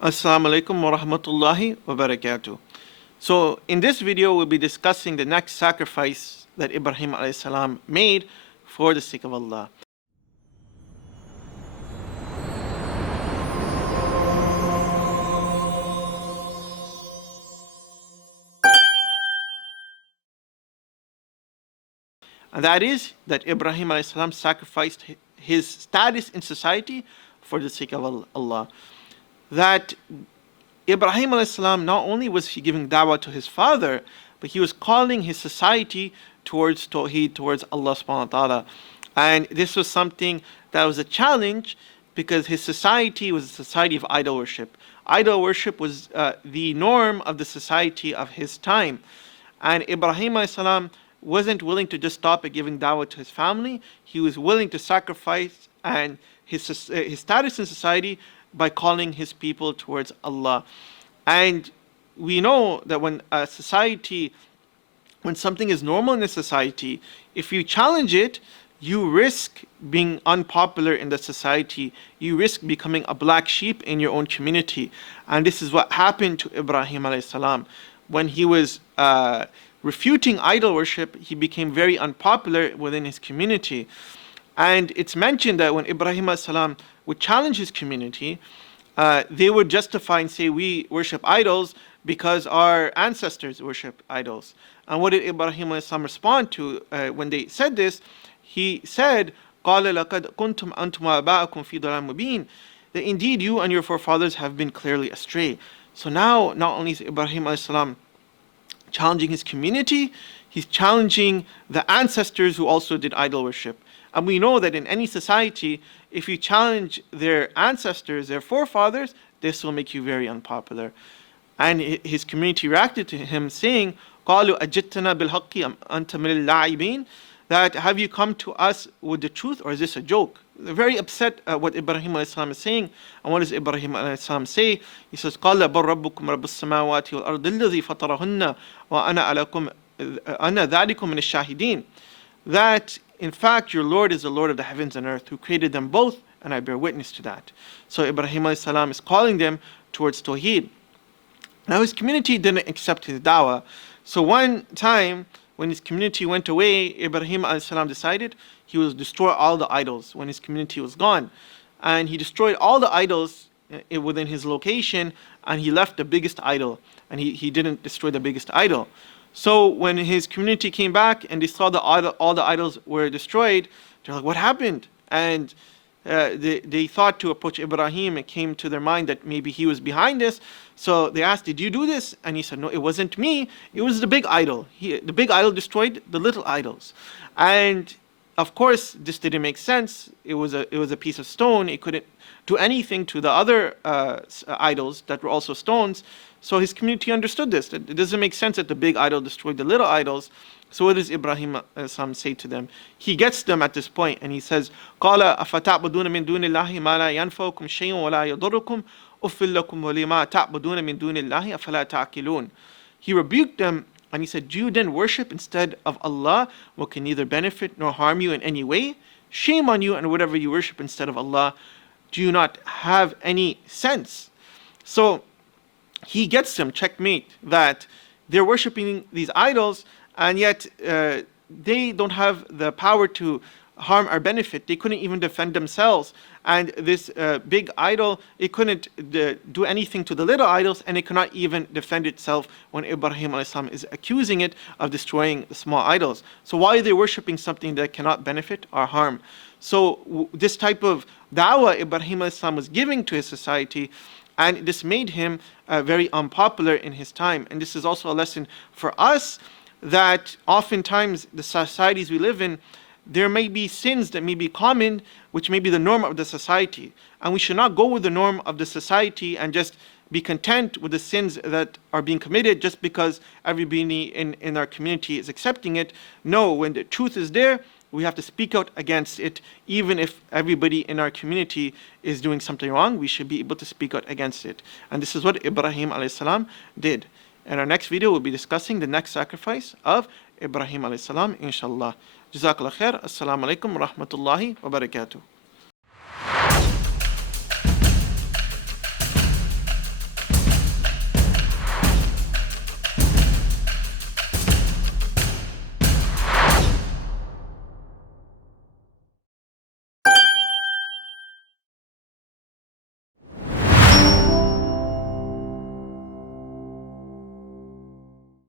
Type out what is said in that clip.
Assalamu alaikum wa rahmatullahi wa barakatuh. So, in this video, we'll be discussing the next sacrifice that Ibrahim alayhi salam made for the sake of Allah. And that is that Ibrahim alayhi salam sacrificed his status in society for the sake of Allah. That Ibrahim alayhi salam, not only was he giving da'wah to his father, but he was calling his society towards Tawheed, towards Allah subhanahu wa ta'ala. And this was something that was a challenge because his society was a society of idol worship. Idol worship was the norm of the society of his time. And Ibrahim alayhi salam wasn't willing to just stop at giving da'wah to his family. He was willing to sacrifice and his status in society by calling his people towards Allah. And we know that when something is normal in a society, if you challenge it, you risk being unpopular in the society. You risk becoming a black sheep in your own community. And this is what happened to Ibrahim alayhi salam. When he was refuting idol worship, he became very unpopular within his community. And it's mentioned that when Ibrahim alayhi salam would challenge his community, they would justify and say, we worship idols because our ancestors worship idols. And what did Ibrahim alayhi salam respond to when they said this? He said, قَالَ لَقَدْ كُنْتُمْ أَنْتُمْ وَآبَاؤُكُمْ فِي ضَلَالٍ مُبِينٍ, that indeed you and your forefathers have been clearly astray. So now, not only is Ibrahim alayhi salam challenging his community, he's challenging the ancestors who also did idol worship. And we know that in any society, if you challenge their ancestors, their forefathers, this will make you very unpopular. And his community reacted to him saying, قَالُوا أَجِدْتَنَا بِالْحَقِّ أَمْ أَنْتَ مِنَ اللاعبين, that have you come to us with the truth, or is this a joke? They're very upset at what Ibrahim alayhi salam is saying. And what does Ibrahim alayhi salam say? He says, قَالَ بَلْ رَبُّكُمْ رَبُّ السَّمَاوَاتِ وَالْأَرْضِ الَّذِي فَطَرَهُنَّ وَأَنَا ذَلِكُمْ مِنَ الشَّاهِدِينَ, that in fact your Lord is the Lord of the heavens and earth, who created them both, and I bear witness to that. So Ibrahim alayhi salam is calling them towards Tawheed. Now his community didn't accept his da'wah. So one time when his community went away, Ibrahim alayhi salam decided he will destroy all the idols when his community was gone. And he destroyed all the idols within his location, and he left the biggest idol, and he didn't destroy the biggest idol. So when his community came back and they saw all the idols were destroyed, they're like, what happened? And they thought to approach Ibrahim. It came to their mind that maybe he was behind this. So they asked, did you do this? And he said, no, it wasn't me. It was the big idol. The big idol destroyed the little idols. And of course, this didn't make sense. It was a piece of stone. It couldn't do anything to the other idols that were also stones. So his community understood this. That it doesn't make sense that the big idol destroyed the little idols. So what does Ibrahim say to them? He gets them at this point and he says, قَالَ أَفَتَعْبُدُونَ مِن دُونِ اللَّهِ مَا لَا يَنْفَعُكُمْ شَيْءٌ وَلَا يَضُرُّكُمْ أُفِّلْ لَكُمْ وَلِمَا تَعْبُدُونَ مِن دُونِ اللَّهِ أَفَلَا تَعْقِلُونَ. He rebuked them and he said, do you then worship instead of Allah what can neither benefit nor harm you in any way? Shame on you, and whatever you worship instead of Allah, do you not have any sense? So he gets them, checkmate, that they're worshiping these idols, and yet they don't have the power to harm or benefit. They couldn't even defend themselves. And this big idol, it couldn't do anything to the little idols, and it cannot even defend itself when Ibrahim alayhi salam is accusing it of destroying the small idols. So why are they worshipping something that cannot benefit or harm? So this type of da'wah Ibrahim alayhi salam was giving to his society, and this made him very unpopular in his time. And this is also a lesson for us, that oftentimes the societies we live in, there may be sins that may be common, which may be the norm of the society. And we should not go with the norm of the society and just be content with the sins that are being committed just because everybody in our community is accepting it. No, when the truth is there, we have to speak out against it. Even if everybody in our community is doing something wrong, we should be able to speak out against it. And this is what Ibrahim alayhi salam did. In our next video, we'll be discussing the next sacrifice of Ibrahim alayhi salam, inshallah. Jazakallah khair. Assalamu alaikum wa rahmatullahi wa barakatuh.